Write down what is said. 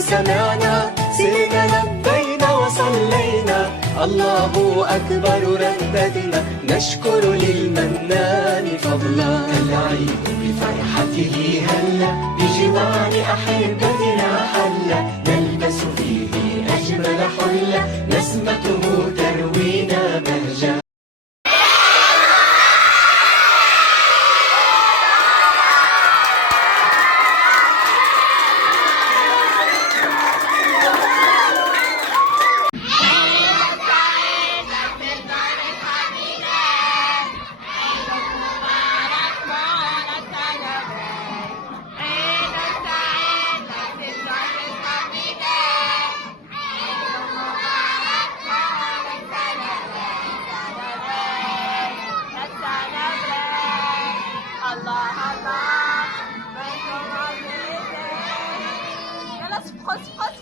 سمعنا سرنا لبينا وصلينا، الله أكبر رددنا نشكر للمنان فضلا. العيد بفرحته هلا بجوار أحبتنا حلا، نلبس فيه أجمل حلة نسمته تروينا بهجة. Let's